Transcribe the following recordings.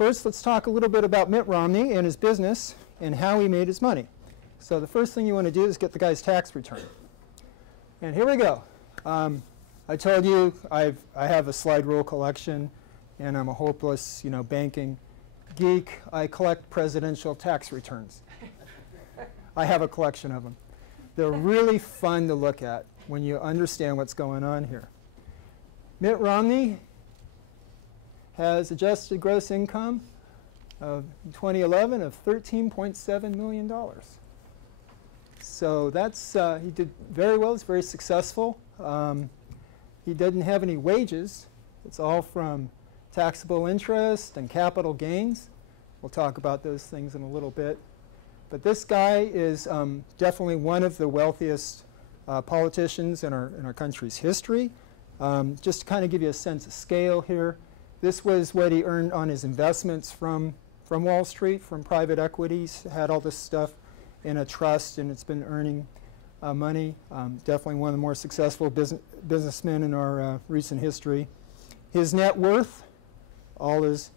first, let's talk a little bit about Mitt Romney and his business and how he made his money. So the first thing you want to do is get the guy's tax return. And here we go. I told you I have a slide rule collection, and I'm a hopeless, banking geek. I collect presidential tax returns. I have a collection of them. They're really fun to look at when you understand what's going on here. Mitt Romney has adjusted gross income of 2011 of $13.7 million. So that's, he did very well. It's very successful. He didn't have any wages. It's all from taxable interest and capital gains. We'll talk about those things in a little bit. But this guy is definitely one of the wealthiest politicians in our country's history. Just to kind of give you a sense of scale here, this was what he earned on his investments from Wall Street, from private equities. Had all this stuff in a trust, and it's been earning money. Definitely one of the more successful businessmen in our recent history. His net worth, all his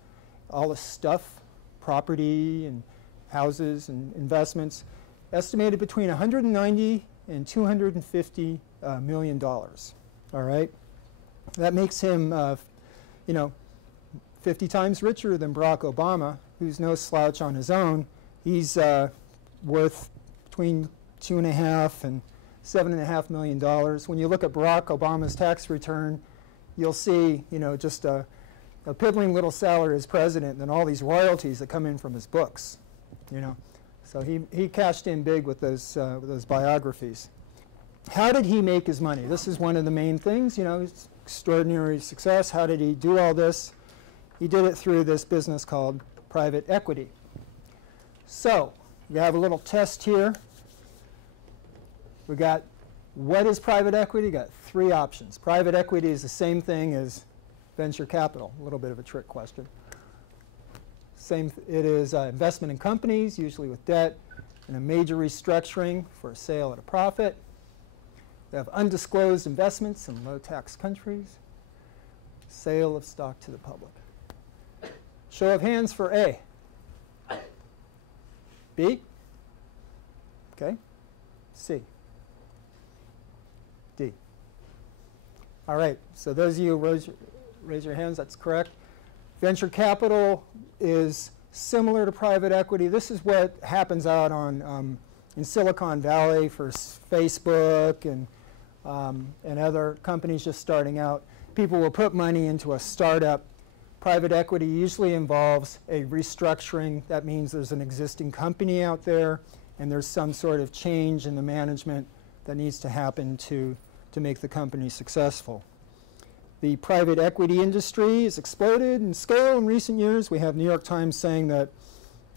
stuff, property and houses and investments, estimated between $190 and $250 million. All right, that makes him, 50 times richer than Barack Obama, who's no slouch on his own. He's worth between $2.5 and $7.5 million. When you look at Barack Obama's tax return, you'll see, just a piddling little salary as president, and then all these royalties that come in from his books. So he cashed in big with those biographies. How did he make his money? This is one of the main things. His extraordinary success. How did he do all this? He did it through this business called private equity. So we have a little test here. We got, what is private equity? Got three options. Private equity is the same thing as venture capital. A little bit of a trick question. It is investment in companies, usually with debt, and a major restructuring for a sale at a profit. We have undisclosed investments in low-tax countries, sale of stock to the public. Show of hands for A. B? Okay. C. D. All right, so those of you who raise your hands, that's correct. Venture capital is similar to private equity. This is what happens out in Silicon Valley for Facebook and other companies just starting out. People will put money into a startup. Private equity usually involves a restructuring. That means there's an existing company out there, and there's some sort of change in the management that needs to happen to make the company successful. The private equity industry has exploded in scale in recent years. We have New York Times saying that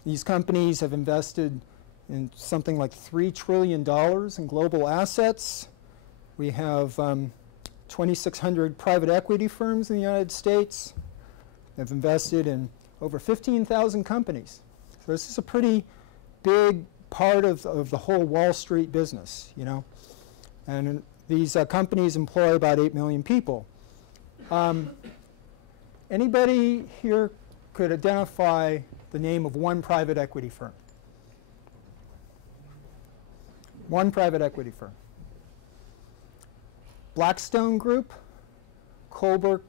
these companies have invested in something like $3 trillion in global assets. We have 2,600 private equity firms in the United States. They've invested in over 15,000 companies. So this is a pretty big part of the whole Wall Street business, And these companies employ about 8 million people. Anybody here could identify the name of one private equity firm? One private equity firm. Blackstone Group, Colbert,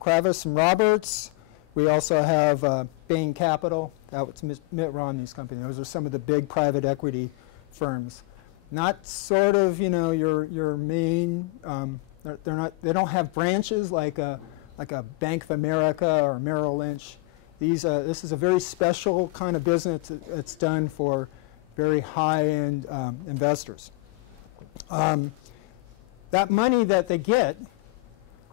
Kravis and Roberts. We also have Bain Capital. That was Mitt Romney's company. Those are some of the big private equity firms. Not sort of, your main. They're not. They don't have branches like a Bank of America or Merrill Lynch. This is a very special kind of business that's done for very high-end investors. That money that they get,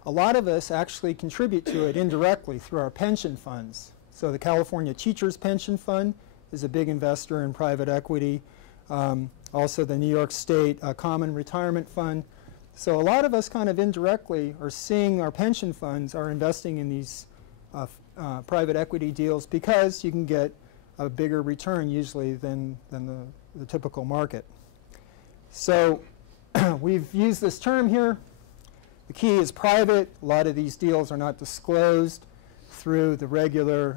a lot of us actually contribute to it indirectly through our pension funds. So the California Teachers Pension Fund is a big investor in private equity. Also the New York State Common Retirement Fund. So a lot of us kind of indirectly are seeing our pension funds are investing in these private equity deals because you can get a bigger return usually than the typical market. So we've used this term here. The key is private. A lot of these deals are not disclosed. through the regular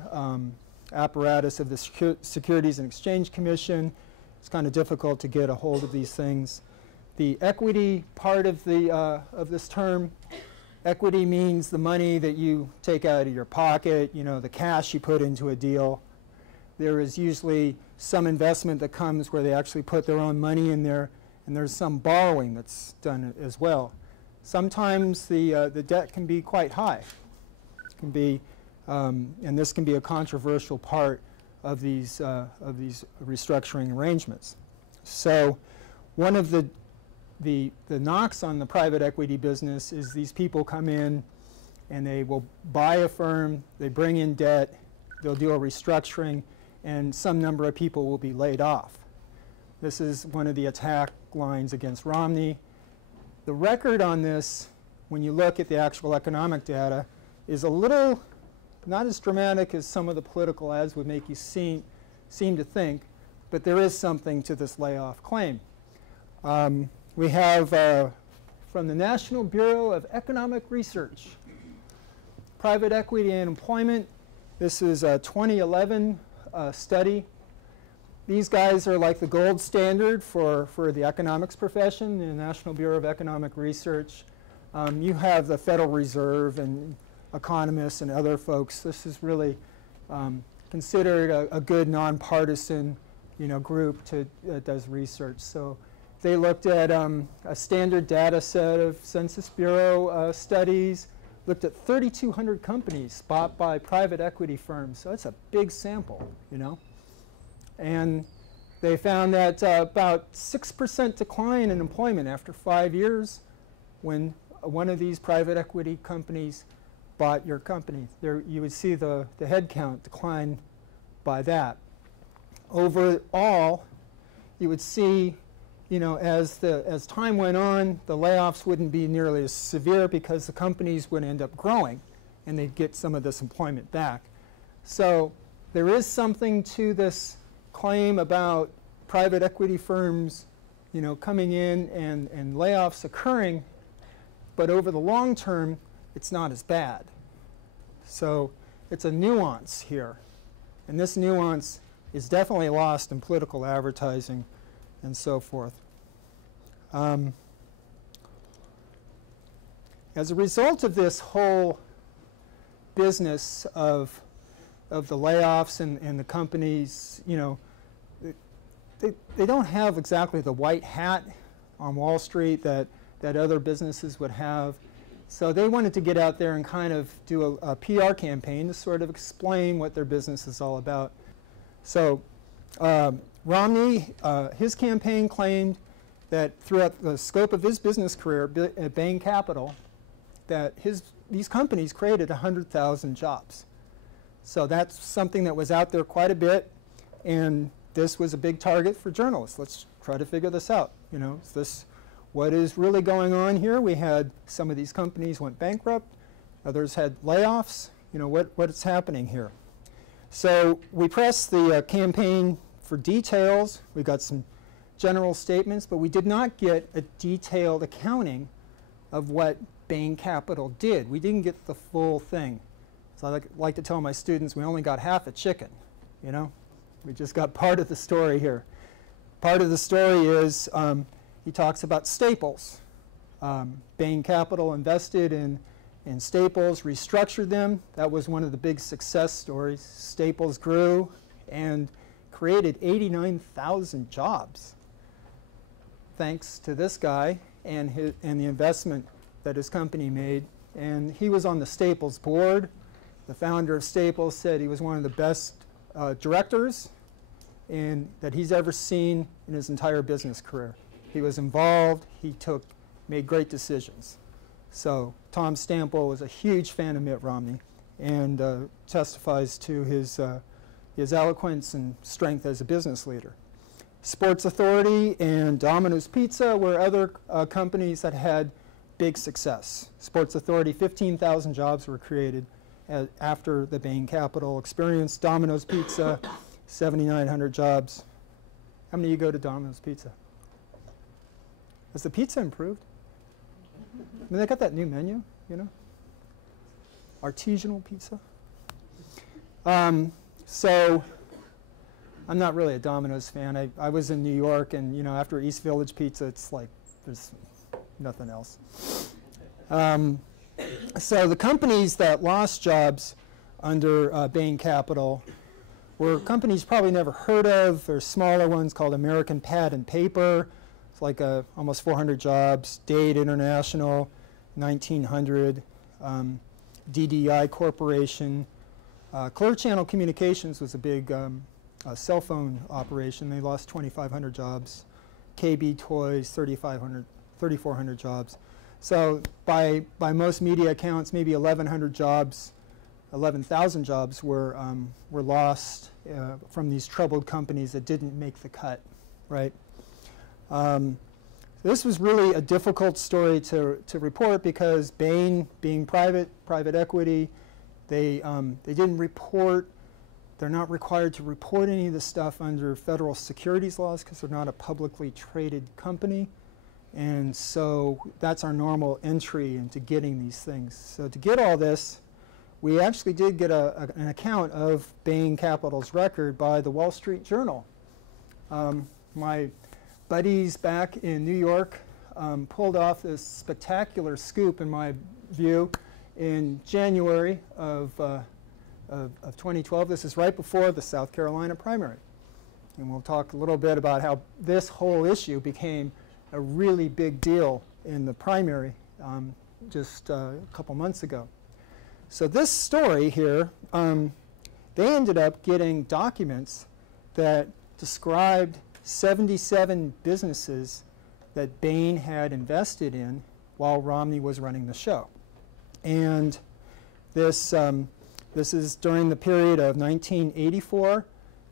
apparatus of the Securities and Exchange Commission. It's kind of difficult to get a hold of these things. The equity part of this term, equity means the money that you take out of your pocket, you know, the cash you put into a deal. There is usually some investment that comes where they actually put their own money in there, and there's some borrowing that's done as well. Sometimes the debt can be quite high. It can be, and this can be a controversial part of these restructuring arrangements. So one of the knocks on the private equity business is these people come in and they will buy a firm, they bring in debt, they'll do a restructuring, and some number of people will be laid off. This is one of the attack lines against Romney. The record on this, when you look at the actual economic data, is a little not as dramatic as some of the political ads would make you seem to think, but there is something to this layoff claim. We have from the National Bureau of Economic Research, private equity and employment. This is a 2011 study. These guys are like the gold standard for the economics profession, the National Bureau of Economic Research. You have the Federal Reserve and economists and other folks. This is really considered a good nonpartisan, you know, group that does research. So they looked at a standard data set of Census Bureau studies, looked at 3,200 companies bought by private equity firms. So that's a big sample, you know. And they found that about 6% decline in employment after 5 years when one of these private equity companies bought your company. There you would see the head count decline by that. Overall, you would see, you know, as time went on, the layoffs wouldn't be nearly as severe because the companies would end up growing and they'd get some of this employment back. So there is something to this claim about private equity firms, you know, coming in and layoffs occurring, but over the long term, it's not as bad. So it's a nuance here. And this nuance is definitely lost in political advertising and so forth. As a result of this whole business of the layoffs and the companies, you know, they don't have exactly the white hat on Wall Street that other businesses would have. So they wanted to get out there and kind of do a PR campaign to sort of explain what their business is all about. So Romney, his campaign claimed that throughout the scope of his business career at Bain Capital, that these companies created 100,000 jobs. So that's something that was out there quite a bit, and this was a big target for journalists. Let's try to figure this out. You know, is this what is really going on here? We had some of these companies went bankrupt, others had layoffs. You know, what's happening here? So we pressed the campaign for details. We got some general statements, but we did not get a detailed accounting of what Bain Capital did. We didn't get the full thing. So I like to tell my students we only got half a chicken, you know? We just got part of the story here. Part of the story is he talks about Staples. Bain Capital invested in Staples, restructured them. That was one of the big success stories. Staples grew and created 89,000 jobs thanks to this guy and the investment that his company made. And he was on the Staples board. The founder of Staples said he was one of the best directors that he's ever seen in his entire business career. He was involved, he made great decisions. So Tom Stample was a huge fan of Mitt Romney and testifies to his eloquence and strength as a business leader. Sports Authority and Domino's Pizza were other companies that had big success. Sports Authority, 15,000 jobs were created after the Bain Capital experience. Domino's Pizza, 7,900 jobs. How many of you go to Domino's Pizza? Has the pizza improved? I mean, they got that new menu, you know? Artisanal pizza. So I'm not really a Domino's fan. I was in New York, and after East Village Pizza, it's like there's nothing else. So the companies that lost jobs under Bain Capital were companies probably never heard of. There's smaller ones called American Pad and Paper. It's like almost 400 jobs. Dade International, 1,900. DDI Corporation. Clear Channel Communications was a big cell phone operation. They lost 2,500 jobs. KB Toys, 3,400 jobs. So by most media accounts, maybe 1,100 jobs, 11,000 jobs were lost from these troubled companies that didn't make the cut, right? This was really a difficult story to report because Bain, being private equity, they didn't report. They're not required to report any of this stuff under federal securities laws because they're not a publicly traded company. And so that's our normal entry into getting these things. So to get all this, we actually did get an account of Bain Capital's record by the Wall Street Journal. My buddies back in New York pulled off this spectacular scoop, in my view, in January of 2012. This is right before the South Carolina primary. And we'll talk a little bit about how this whole issue became a really big deal in the primary just a couple months ago. So this story here, they ended up getting documents that described 77 businesses that Bain had invested in while Romney was running the show. And this is during the period of 1984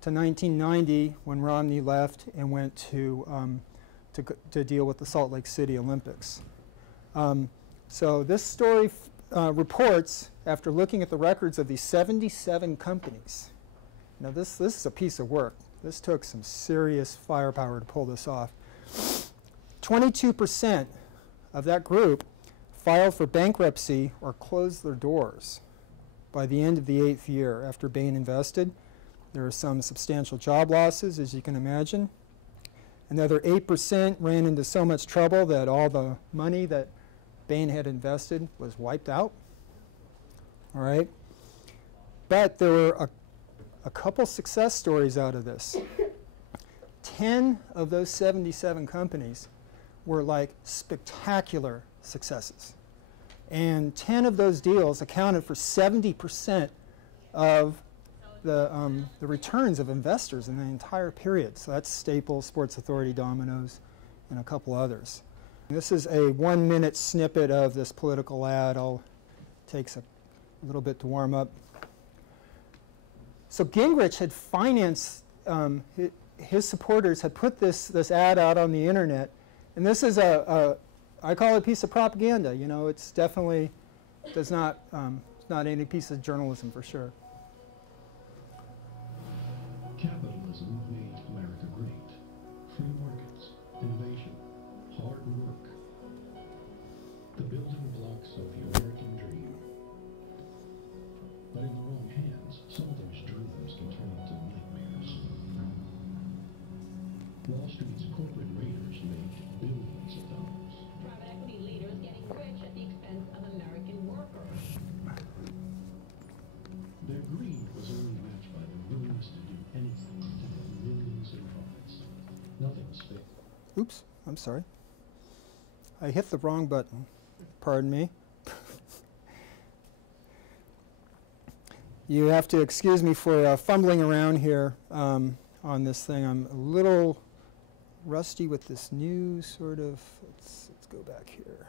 to 1990 when Romney left and went to deal with the Salt Lake City Olympics. So this story reports, after looking at the records of these 77 companies. Now this is a piece of work. This took some serious firepower to pull this off. 22% of that group filed for bankruptcy or closed their doors by the end of the 8th year after Bain invested. There were some substantial job losses, as you can imagine. Another 8% ran into so much trouble that all the money that Bain had invested was wiped out. All right? But there were a couple success stories out of this. 10 of those 77 companies were like spectacular successes. And 10 of those deals accounted for 70% of the returns of investors in the entire period. So that's Staples, Sports Authority, Domino's, and a couple others. This is a 1-minute snippet of this political ad. Takes a little bit to warm up. So Gingrich had financed, his supporters had put this ad out on the internet. And this is I call it a piece of propaganda. You know, it's definitely it's not any piece of journalism for sure. Capitalism made America great. Free markets, innovation, hard work. The building blocks of the American dream. But in the wrong hands, some of those dreams can turn into nightmares. Wall Street's corporate raiders make billions of dollars. Private equity leaders getting rich at the expense of American workers. Their greed was only matched by their willingness to do anything to get millions in profits. Nothing was fair. Oops, I'm sorry. I hit the wrong button. Pardon me. You have to excuse me for fumbling around here on this thing. I'm a little rusty with this new sort of, let's go back here.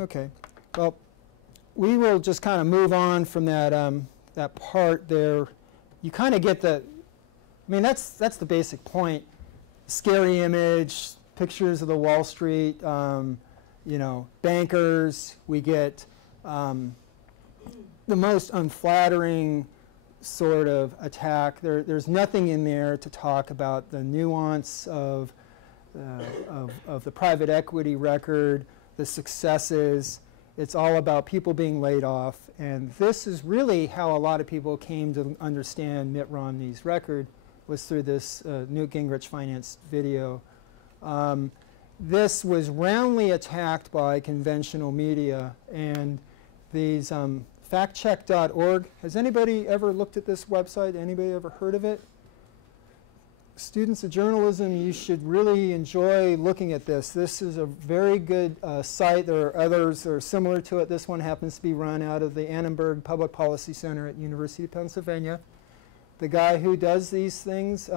Okay, well, we will just kind of move on from that part there. You kind of get the, I mean, that's the basic point. Scary image, pictures of the Wall Street, you know, bankers. We get the most unflattering sort of attack. There's nothing in there to talk about the nuance of the private equity record, the successes, It's all about people being laid off. And this is really how a lot of people came to understand Mitt Romney's record, was through this Newt Gingrich financed video. This was roundly attacked by conventional media, and these factcheck.org. Has anybody ever looked at this website? Anybody ever heard of it? Students of journalism, you should really enjoy looking at this. This is a very good site. There are others that are similar to it. This one happens to be run out of the Annenberg Public Policy Center at University of Pennsylvania. The guy who does these things,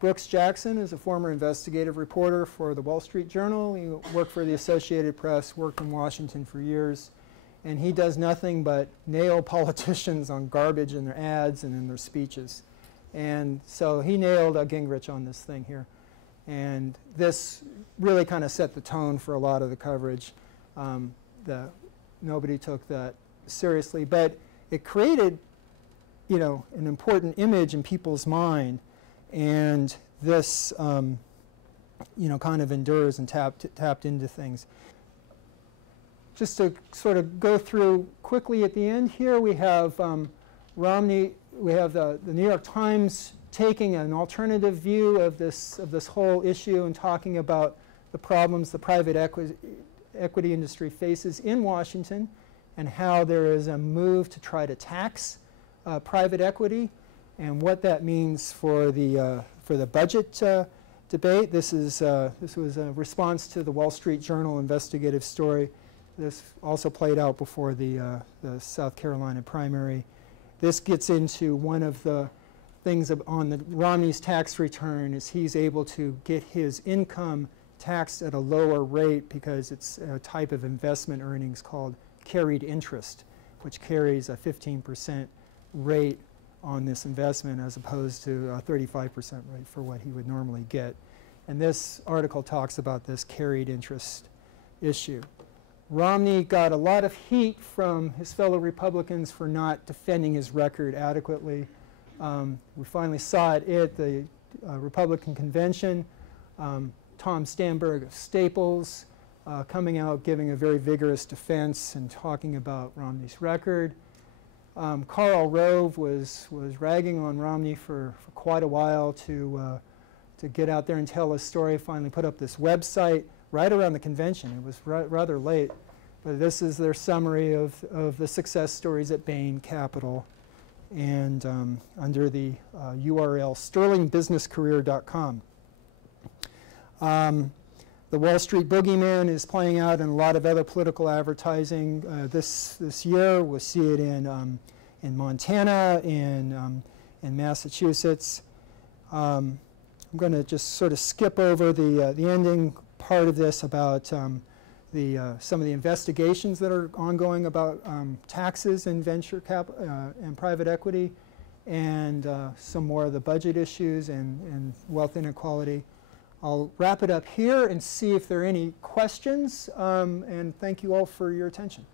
Brooks Jackson, is a former investigative reporter for the Wall Street Journal. He worked for the Associated Press, worked in Washington for years. And he does nothing but nail politicians on garbage in their ads and in their speeches. And so he nailed Gingrich on this thing here. And this really kind of set the tone for a lot of the coverage. Nobody took that seriously. But it created, you know, an important image in people's mind. And this, you know, kind of endures and tapped into things. Just to sort of go through quickly at the end here, we have Romney. We have the New York Times taking an alternative view of this whole issue and talking about the problems the private equity industry faces in Washington, and how there is a move to try to tax private equity, and what that means for the budget debate. This was a response to the Wall Street Journal investigative story. This also played out before the South Carolina primary. This gets into one of the things on the Romney's tax return is he's able to get his income taxed at a lower rate because it's a type of investment earnings called carried interest, which carries a 15% rate on this investment as opposed to a 35% rate for what he would normally get. And this article talks about this carried interest issue. Romney got a lot of heat from his fellow Republicans for not defending his record adequately. We finally saw it at the Republican convention. Tom Stamberg of Staples coming out giving a very vigorous defense and talking about Romney's record. Karl Rove was ragging on Romney for quite a while to get out there and tell his story. Finally put up this website right around the convention. It was rather late, but this is their summary of the success stories at Bain Capital, and under the URL sterlingbusinesscareer.com. The Wall Street boogeyman is playing out in a lot of other political advertising this year. We'll see it in Montana, in Massachusetts. I'm going to just sort of skip over the ending part of this about some of the investigations that are ongoing about taxes and venture cap and private equity, and some more of the budget issues and wealth inequality. I'll wrap it up here and see if there are any questions, and thank you all for your attention.